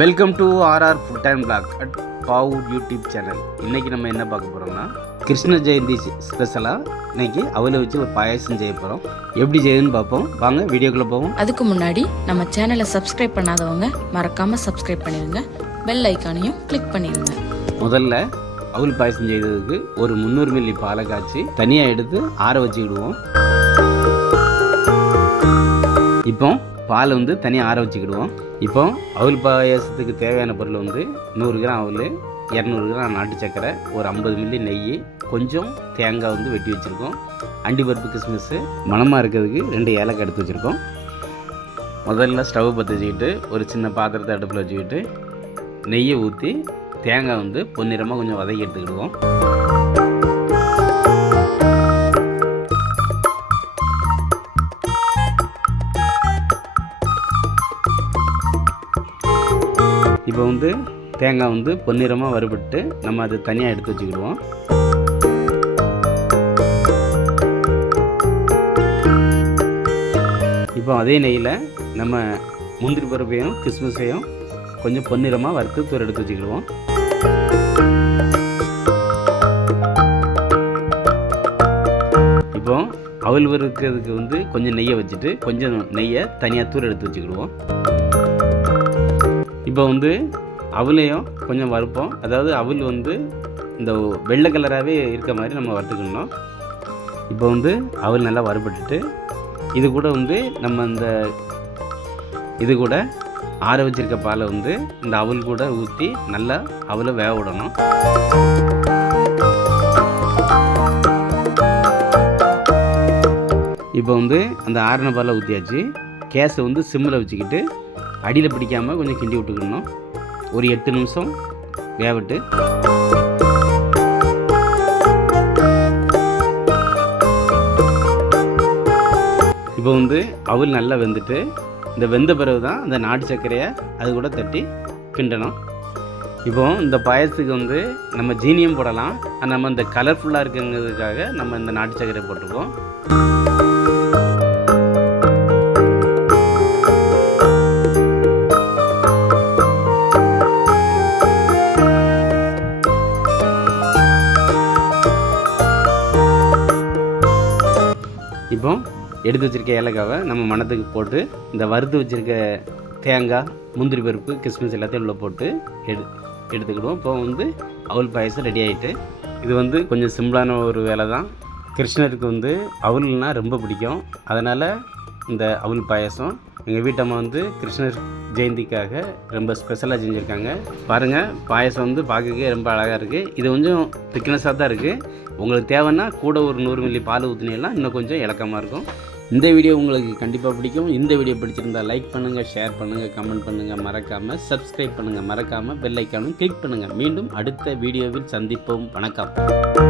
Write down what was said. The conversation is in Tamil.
Welcome to RR food and blog at pav YouTube channel இன்றைக்கி நம்ம என்ன பார்க்க போகிறோம்னா கிருஷ்ண ஜெயந்தி ஸ்பெஷலாக இன்னைக்கு அவளை வச்சு ஒரு பாயாசம் செய்ய போகிறோம் எப்படி செய்யுதுன்னு பார்ப்போம். வாங்க வீடியோக்குள்ளே போவோம். அதுக்கு முன்னாடி நம்ம சேனலை சப்ஸ்கிரைப் பண்ணாதவங்க மறக்காம சப்ஸ்கிரைப் பண்ணிடுங்க. பெல் ஐக்கானையும் கிளிக் பண்ணிடுங்க. முதல்ல அவல் பாயசம் செய்ததுக்கு ஒரு முந்நூறு மில்லி பாலை காய்ச்சி தனியாக எடுத்து ஆற வச்சுக்கிடுவோம் இப்போ பாலை வந்து தனியாக ஆற வச்சுக்கிடுவோம் இப்போ அவல் பாயாசத்துக்கு தேவையான பொருள் வந்து நூறு கிராம் அவல் இரநூறு கிராம் நாட்டு சக்கரை ஒரு ஐம்பது மில்லி நெய் கொஞ்சம் தேங்காய் வந்து வெட்டி வச்சுருக்கோம். அண்டி பருப்பு கிஸ்மிஸ்ஸு மணமாக இருக்கிறதுக்கு ரெண்டு ஏலக்காய் எடுத்து வச்சுருக்கோம். முதல்ல ஸ்டவ் பற்ற வச்சுக்கிட்டு ஒரு சின்ன பாத்திரத்தை அடுப்பில் வச்சுக்கிட்டு நெய்யை ஊற்றி தேங்காய் வந்து பொன்னிறமாக கொஞ்சம் வதக்கி எடுத்துக்கிடுவோம். இப்போ வந்து தேங்காய் வந்து பொன்னிறமாக வறுபட்டு நம்ம அது தனியாக எடுத்து வச்சுக்கிடுவோம். இப்போ அதே நெய்யில் நம்ம முந்திரி பருப்பையும் கிஸ்மிஸையும் கொஞ்சம் பொன்னிறமாக வறுத்து தூர எடுத்து வச்சுக்கிடுவோம். இப்போ அவல் வறுக்கிறதுக்கு வந்து கொஞ்சம் நெய்யை வச்சுட்டு கொஞ்சம் நெய்யை தனியாக தூர எடுத்து வச்சுக்கிடுவோம். இப்போ வந்து அவலையும் கொஞ்சம் வறுப்போம். அதாவது அவல் வந்து இந்த வெள்ளை கலராகவே இருக்க மாதிரி நம்ம வறுத்துக்கணும். இப்போ வந்து அவல் நல்லா வறுபட்டுட்டு இது கூட வந்து நம்ம இந்த இது கூட ஆற வச்சிருக்க பாலை வந்து இந்த அவல் கூட ஊற்றி நல்லா அவலை வேக விடணும். இப்போ வந்து அந்த ஆறின பாலை ஊற்றியாச்சு கேஸை வந்து சிம்மில் வச்சுக்கிட்டு அடியில் பிடிக்காமல் கொஞ்சம் கிண்டி விட்டுக்கணும். ஒரு எட்டு நிமிஷம் வேவட்டு இப்போ வந்து அவள் நல்லா வெந்துட்டு இந்த வெந்த பிறகு தான் அந்த நாட்டு சர்க்கரையை அது கூட தட்டி கிண்டணும். இப்போ இந்த பாயசத்துக்கு வந்து நம்ம ஜீனியம் போடலாம். நம்ம இந்த கலர்ஃபுல்லாக இருக்குங்கிறதுக்காக நம்ம இந்த நாட்டு சர்க்கரை போட்டிருக்கோம் இப்போ எடுத்து வச்சிருக்க ஏலக்காவை நம்ம மணத்துக்கு போட்டு இந்த வறுத்து வச்சிருக்க தேங்காய் முந்திரி பருப்பு கிஸ்மிஸ் எல்லாத்தையும் உள்ளே போட்டு எடு எடுத்துக்கிடுவோம். இப்போ வந்து அவல் பாயசம் ரெடி ஆகிட்டு இது வந்து கொஞ்சம் சிம்பிளான ஒரு வேலை தான். கிருஷ்ணருக்கு வந்து அவல்னா ரொம்ப பிடிக்கும். அதனால் இந்த அவல் பாயசம் எங்கள் வீட்டம்மா வந்து கிருஷ்ணர் ஜெயந்திக்காக ரொம்ப ஸ்பெஷலாக செஞ்சுருக்காங்க. பாருங்கள் பாயசம் வந்து பார்க்கவே ரொம்ப அழகாக இருக்குது இது கொஞ்சம் திக்னஸாக தான் இருக்குது உங்களுக்கு தேவைன்னா கூட ஒரு நூறு மில்லி பால் ஊற்றினீங்கன்னா இன்னும் கொஞ்சம் இலக்கமாக இருக்கும். இந்த வீடியோ உங்களுக்கு கண்டிப்பாக பிடிக்கும். இந்த வீடியோ பிடிச்சிருந்தால் லைக் பண்ணுங்கள் ஷேர் பண்ணுங்கள் கமெண்ட் பண்ணுங்கள் மறக்காமல் சப்ஸ்கிரைப் பண்ணுங்கள் மறக்காமல் பெல் ஐக்கானும் கிளிக் பண்ணுங்கள் மீண்டும் அடுத்த வீடியோவில் சந்திப்போம். வணக்கம்.